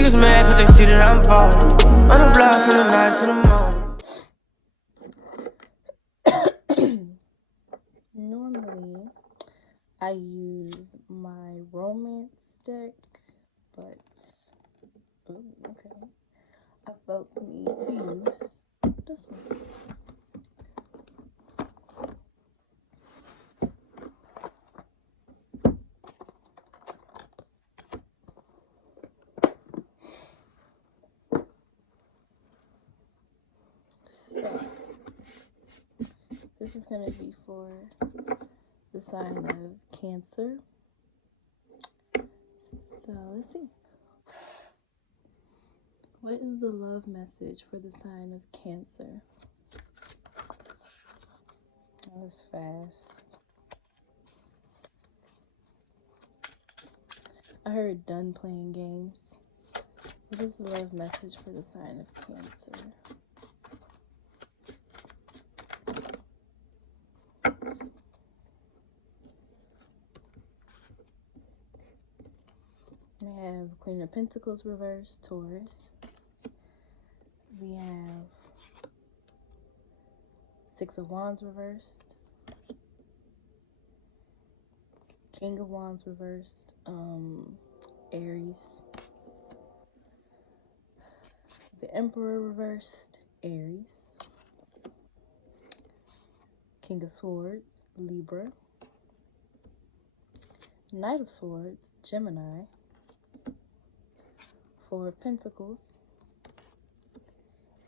niggas mad cause they see that I'm ballin'. On the block from the night to the morning. Normally, I use my romance deck, but okay. I felt the need to use this one. So, this is going to be for the sign of Cancer. So, let's see. What is the love message for the sign of Cancer? That was fast. I heard done playing games. What is the love message for the sign of Cancer? We have Queen of Pentacles reversed, Taurus. We have Six of Wands reversed. King of Wands reversed, Aries. The Emperor reversed, Aries. King of Swords, Libra. Knight of Swords, Gemini. Four of Pentacles.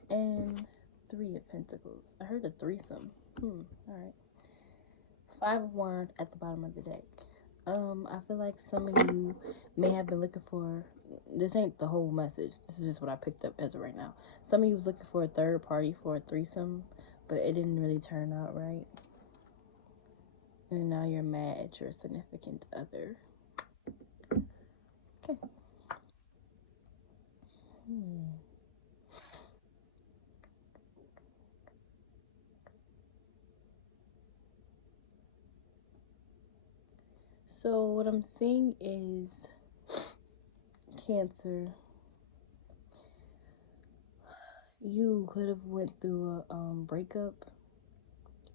And Three of Pentacles. I heard a threesome. Alright. Five of Wands at the bottom of the deck. I feel like some of you may have been looking for, this ain't the whole message, this is just what I picked up as of right now. Some of you was looking for a third party for a threesome, but it didn't really turn out right. And now you're mad at your significant other. Okay. So what I'm seeing is Cancer. You could have went through a breakup.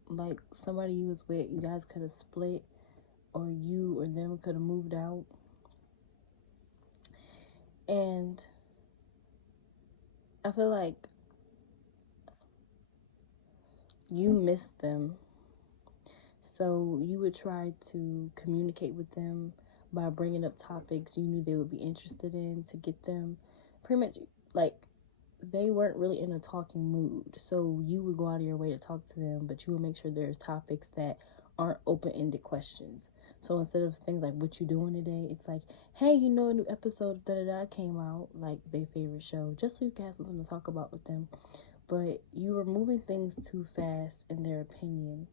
Like somebody you was with, you guys could have split, or you or them could have moved out. And I feel like you missed them. So you would try to communicate with them by bringing up topics you knew they would be interested in to get them. Pretty much, like, they weren't really in a talking mood. So you would go out of your way to talk to them, but you would make sure there's topics that aren't open-ended questions. So instead of things like, what you doing today? It's like, hey, you know, a new episode da-da-da came out, like their favorite show, just so you can have something to talk about with them. But you were moving things too fast, in their opinion.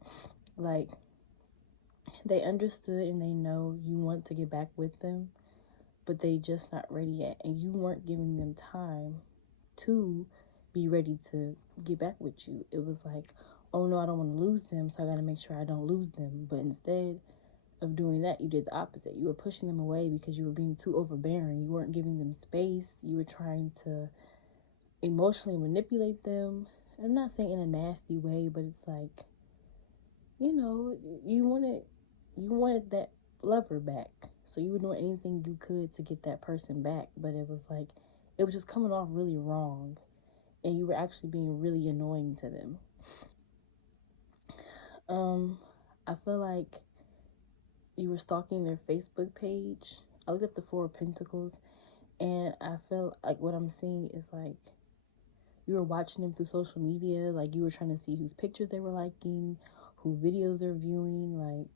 Like, they understood and they know you want to get back with them, but they just not ready yet. And you weren't giving them time to be ready to get back with you. It was like, oh no, I don't want to lose them, so I got to make sure I don't lose them. But instead of doing that, you did the opposite. You were pushing them away because you were being too overbearing. You weren't giving them space. You were trying to emotionally manipulate them. I'm not saying in a nasty way, but it's like, you know, you wanted that lover back. So you were doing anything you could to get that person back. But it was like, it was just coming off really wrong. And you were actually being really annoying to them. I feel like you were stalking their Facebook page. I looked at the Four of Pentacles, and I feel like what I'm seeing is like you were watching them through social media. Like you were trying to see whose pictures they were liking, who videos they're viewing, like,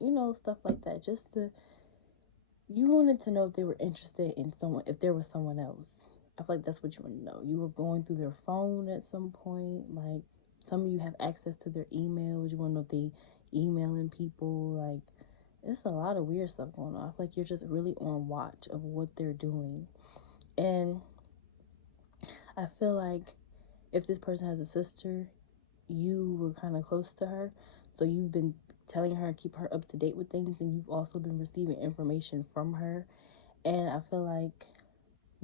you know, stuff like that. Just to, you wanted to know if they were interested in someone, if there was someone else. I feel like that's what you want to know. You were going through their phone at some point. Like, some of you have access to their emails. You want to know if they emailing people. Like, it's a lot of weird stuff going on. I feel like you're just really on watch of what they're doing. And I feel like if this person has a sister, you were kind of close to her. So you've been telling her, keep her up to date with things. And you've also been receiving information from her. And I feel like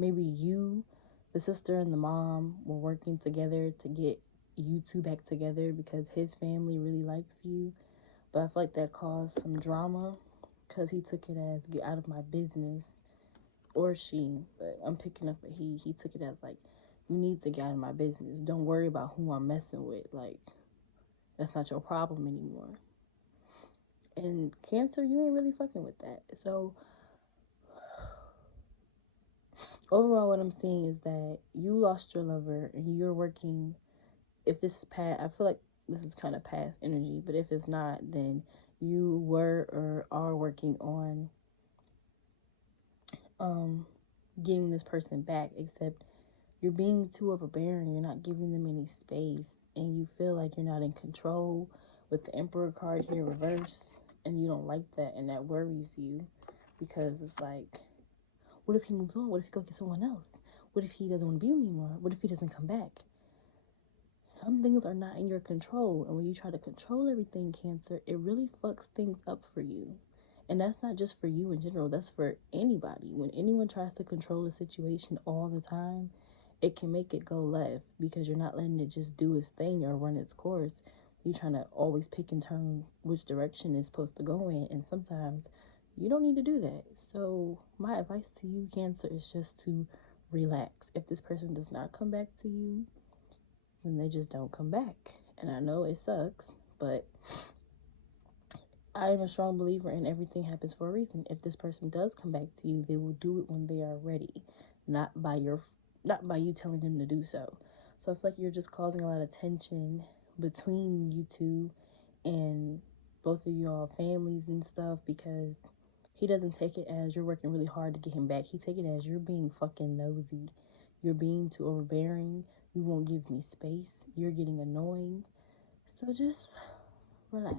maybe you, the sister and the mom, were working together to get you two back together because his family really likes you. But I feel like that caused some drama because he took it as get out of my business, or she, but I'm picking up a he. He took it as like, you need to get out of my business. Don't worry about who I'm messing with. Like, that's not your problem anymore. And Cancer, you ain't really fucking with that. So overall, what I'm seeing is that you lost your lover and you're working. If this is past, I feel like this is kind of past energy, but if it's not, then you were or are working on getting this person back, except you're being too overbearing. You're not giving them any space, and you feel like you're not in control with the Emperor card here reverse, and you don't like that, and that worries you because it's like, what if he moves on? What if he go get someone else? What if he doesn't want to be with me anymore? What if he doesn't come back? Some things are not in your control, and when you try to control everything, Cancer, it really fucks things up for you. And that's not just for you in general, that's for anybody. When anyone tries to control a situation all the time, it can make it go left because you're not letting it just do its thing or run its course. You're trying to always pick and turn which direction it's supposed to go in, and sometimes you don't need to do that. So my advice to you, Cancer, is just to relax. If this person does not come back to you, then they just don't come back. And I know it sucks, but I am a strong believer in everything happens for a reason. If this person does come back to you, they will do it when they are ready, not by you telling them to do so. So I feel like you're just causing a lot of tension between you two and both of y'all families and stuff, because he doesn't take it as you're working really hard to get him back. He take it as you're being fucking nosy. You're being too overbearing. You won't give me space. You're getting annoying. So just relax.